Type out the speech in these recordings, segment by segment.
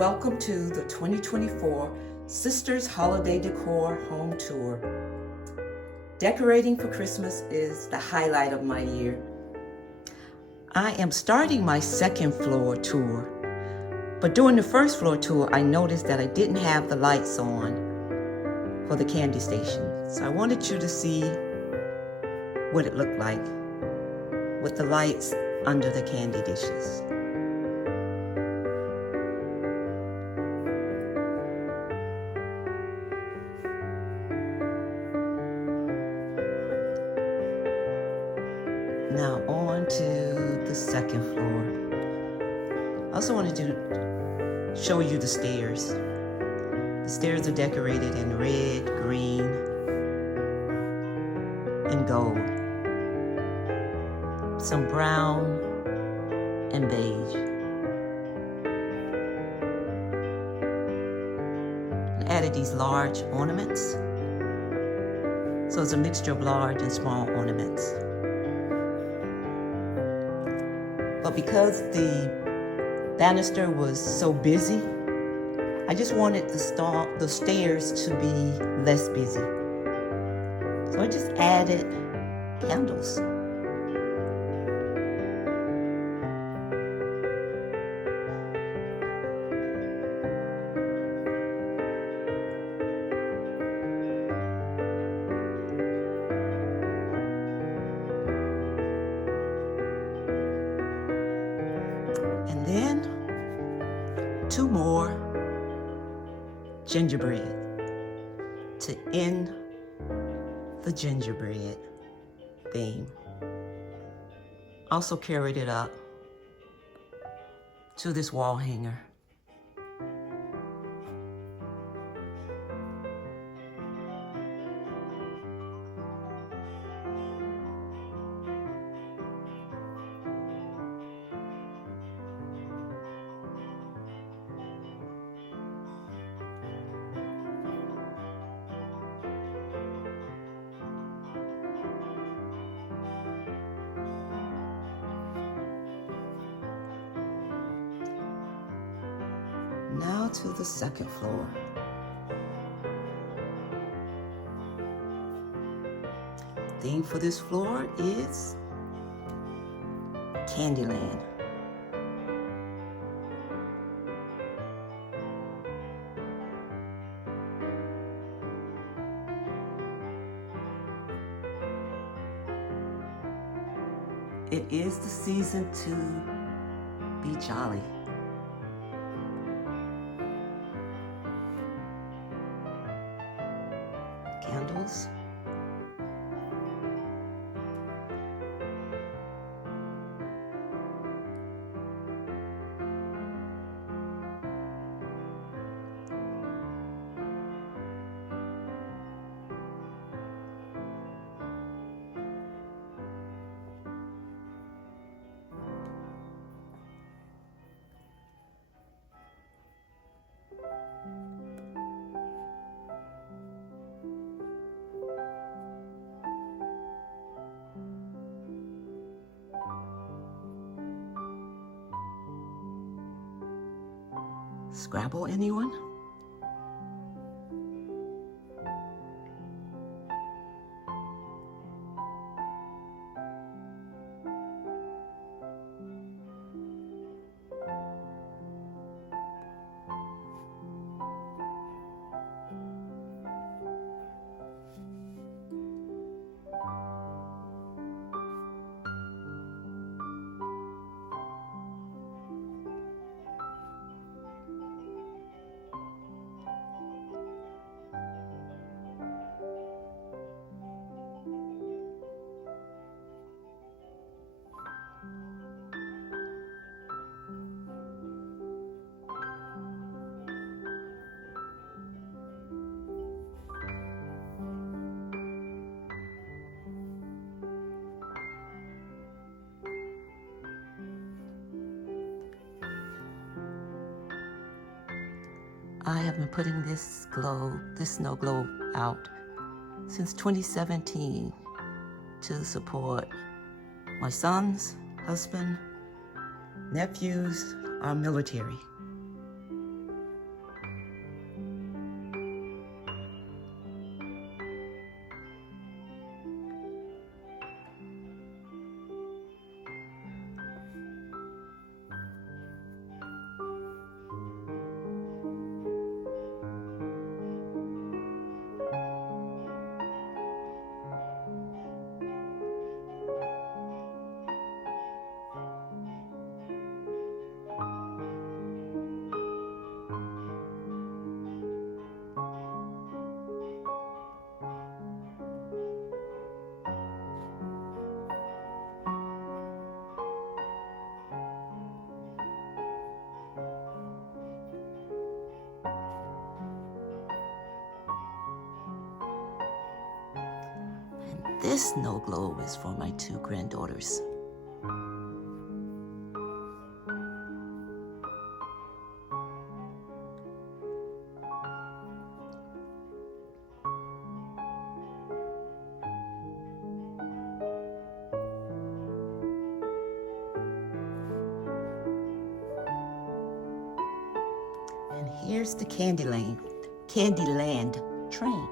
Welcome to the 2024 Sisters Holiday Decor Home Tour. Decorating for Christmas is the highlight of my year. I am starting my second floor tour, but during the first floor tour, I noticed that I didn't have the lights on for the candy station. So I wanted you to see what it looked like with the lights under the candy dishes. Now on to the second floor. I also wanted to show you the stairs. The stairs are decorated in red, green, and gold. Some brown and beige. I added these large ornaments. So it's a mixture of large and small ornaments. But because the banister was so busy, I just wanted the stairs to be less busy. So I just added candles. And then 2 more gingerbread to end the gingerbread theme. Also carried it up to this wall hanger. Now to the second floor. Theme for this floor is Candyland. It is the season to be jolly. Candles. Scrabble, anyone? I have been putting this snow globe out since 2017 to support my sons, husband, nephews, our military. This snow globe is for my 2 granddaughters. And here's the Candyland train.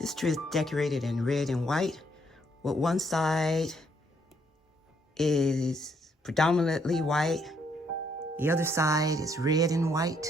This tree is decorated in red and white, with one side is predominantly white, the other side is red and white.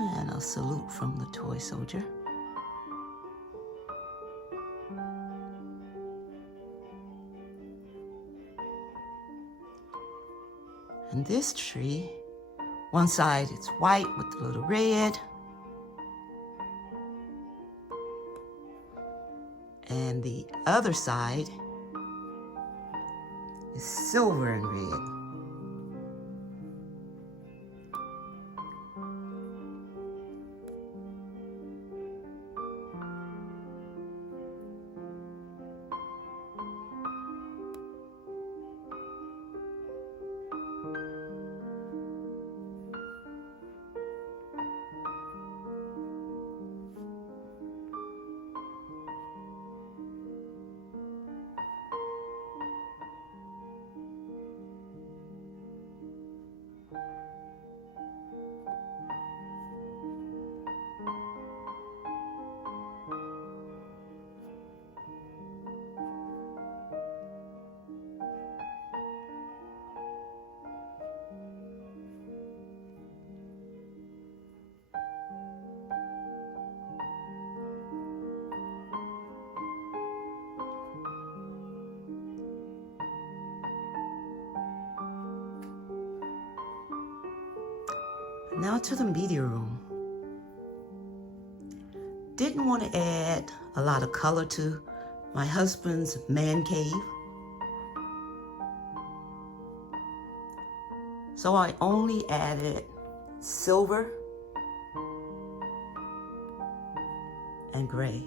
And a salute from the toy soldier. And this tree, one side is white with a little red, and the other side is silver and red. Now to the media room. Didn't want to add a lot of color to my husband's man cave, so I only added silver and gray.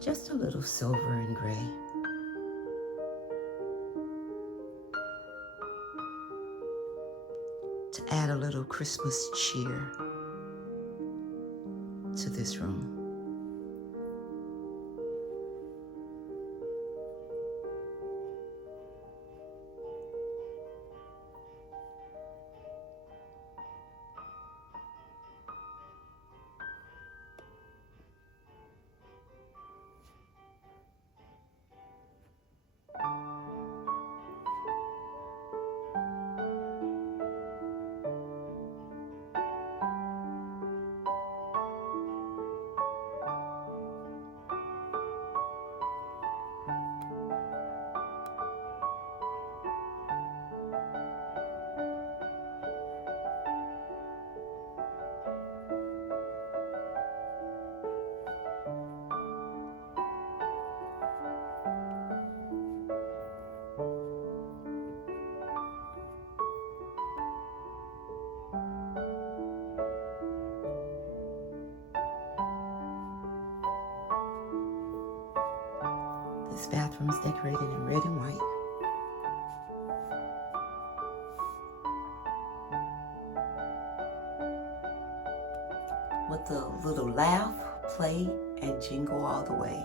Just a little silver and gray. To add a little Christmas cheer to this room. This bathroom is decorated in red and white. With a little laugh, play, and jingle all the way.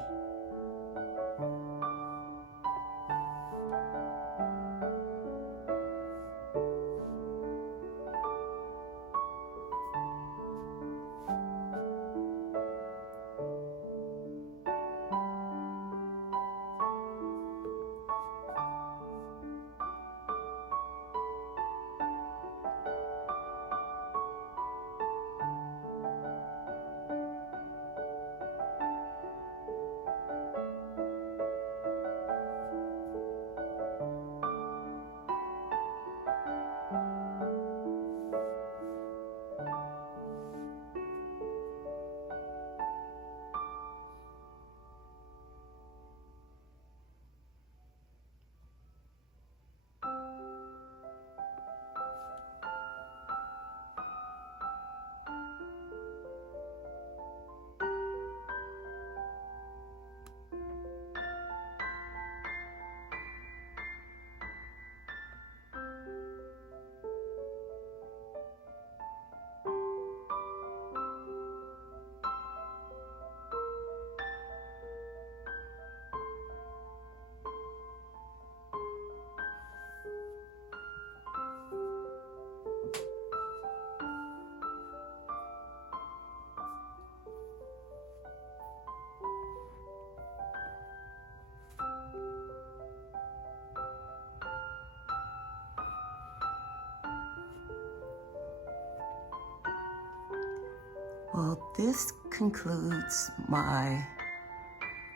Well, this concludes my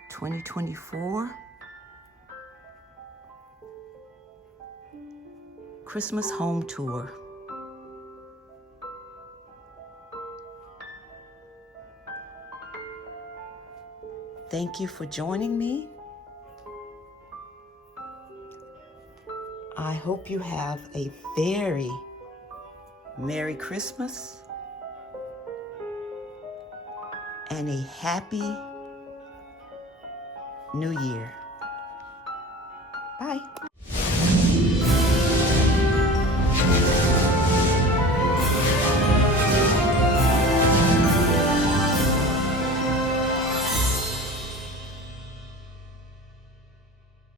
2024 Christmas home tour. Thank you for joining me. I hope you have a very Merry Christmas and a Happy New Year. Bye.